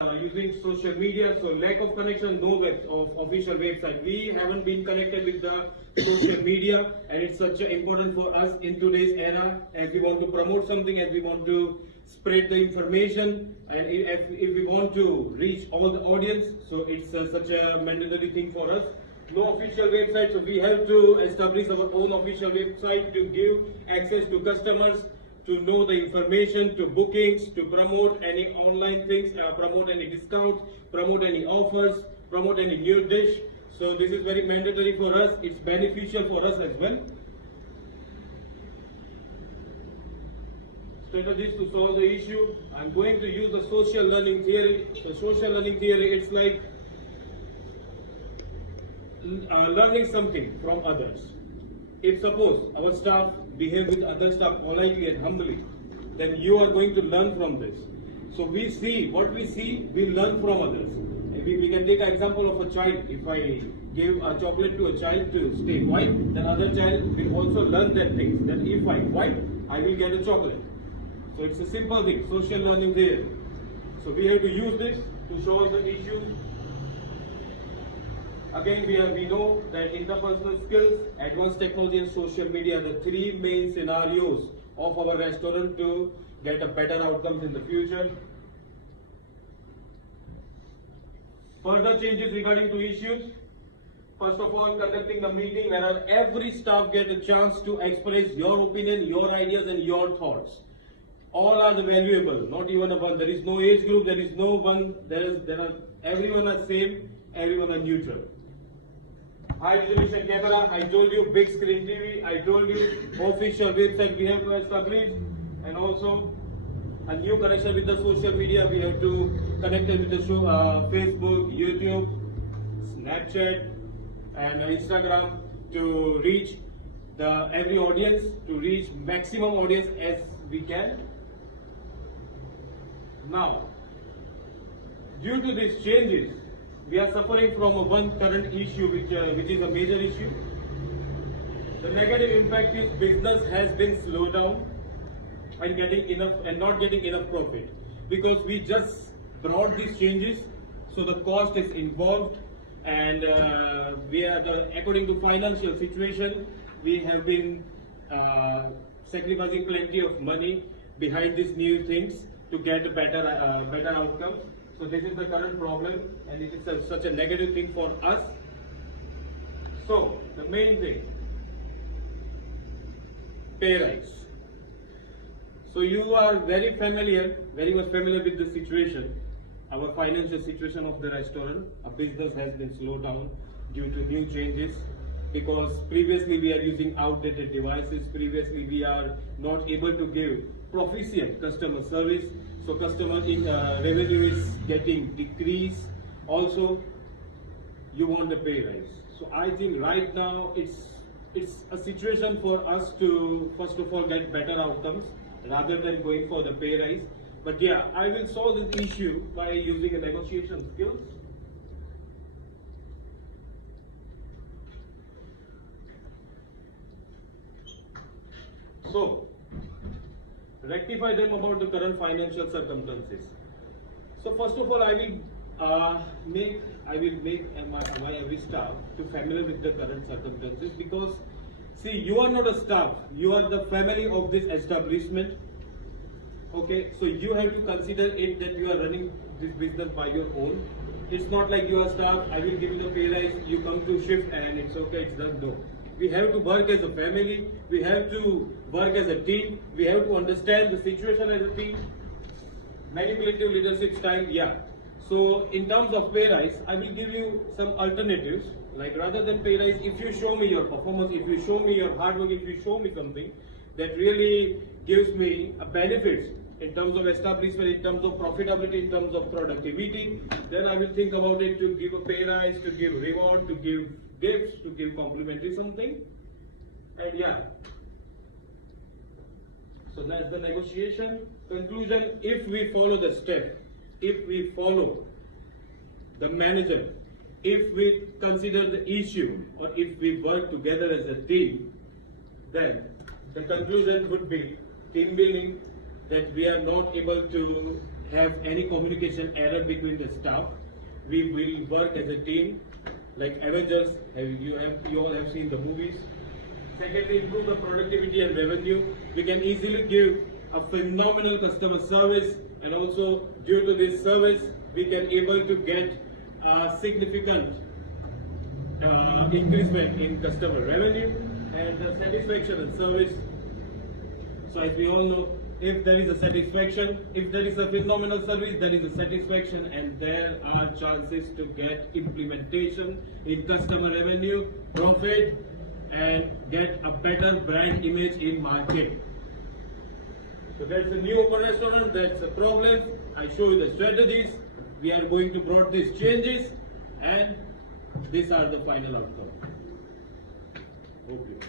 using social media, so lack of connection, no web of official website. We haven't been connected with the social media, and it's such important for us in today's era as we want to promote something, as we want to spread the information, and if we want to reach all the audience, so it's such a mandatory thing for us. No official website, so we have to establish our own official website to give access to customers, to know the information, to bookings, to promote any online things, promote any discounts, promote any offers, promote any new dish. So this is very mandatory for us. It's beneficial for us as well. Strategies to solve the issue. I'm going to use the social learning theory. So social learning theory, it's like learning something from others. If suppose our staff behave with other staff politely and humbly, then you are going to learn from this. So we see, what we see, we learn from others. We can take an example of a child. If I give a chocolate to a child to stay quiet, then other child will also learn that things. That if I quiet, I will get a chocolate. So it's a simple thing, social learning there. So we have to use this to solve the issue. Again, we know that interpersonal skills, advanced technology and social media are the three main scenarios of our restaurant to get a better outcomes in the future. Further changes regarding to issues. First of all, conducting a meeting where every staff get a chance to express your opinion, your ideas and your thoughts. All are valuable, not even a one. There is no age group, there is no one, everyone are same, everyone are neutral. High resolution camera, I told you big screen TV, I told you official website we have to establish, and also a new connection with the social media. We have to connect it with the show, Facebook, YouTube, Snapchat and Instagram to reach every audience, to reach maximum audience as we can. Now, due to these changes, we are suffering from one current issue which is a major issue. The negative impact is business has been slowed down and not getting enough profit, because we just brought these changes, so the cost is involved, and according to financial situation, we have been sacrificing plenty of money behind these new things to get better outcomes. So this is the current problem, and it is such a negative thing for us. So the main thing, pay rise. So you are very much familiar with the situation, our financial situation of the restaurant. Our business has been slowed down due to new changes, because previously we are using outdated devices. Previously we are not able to give proficient customer service. So customer revenue is getting decreased. Also, you want the pay rise. So I think right now it's a situation for us to first of all get better outcomes rather than going for the pay rise. But yeah, I will solve this issue by using a negotiation skills. So, rectify them about the current financial circumstances. So first of all, I will make my every staff to familiar with the current circumstances, because see, you are not a staff, you are the family of this establishment. Okay, so you have to consider it that you are running this business by your own. It's not like you are staff, I will give you the pay rise, you come to shift and it's okay, it's done. No. We have to work as a family, we have to work as a team, we have to understand the situation as a team. Manipulative leadership style, yeah. So in terms of pay rise, I will give you some alternatives. Like rather than pay rise, if you show me your performance, if you show me your hard work, if you show me something that really gives me a benefits in terms of establishment, in terms of profitability, in terms of productivity, then I will think about it to give a pay rise, to give reward, to give gifts, to give complimentary something. And yeah, so that's the negotiation. Conclusion, if we follow the step, if we follow the manager, if we consider the issue, or if we work together as a team, then the conclusion would be team building, that we are not able to have any communication error between the staff. We will work as a team, like Avengers. You all have seen the movies. Secondly, improve the productivity and revenue. We can easily give a phenomenal customer service, and also due to this service, we can able to get a significant increasement in customer revenue and the satisfaction and service. So as we all know, if there is a satisfaction, if there is a phenomenal service, there is a satisfaction, and there are chances to get implementation in customer revenue, profit, and get a better brand image in market. So that's a new open restaurant, that's a problem. I show you the strategies. We are going to brought these changes, and these are the final outcome. Hope you.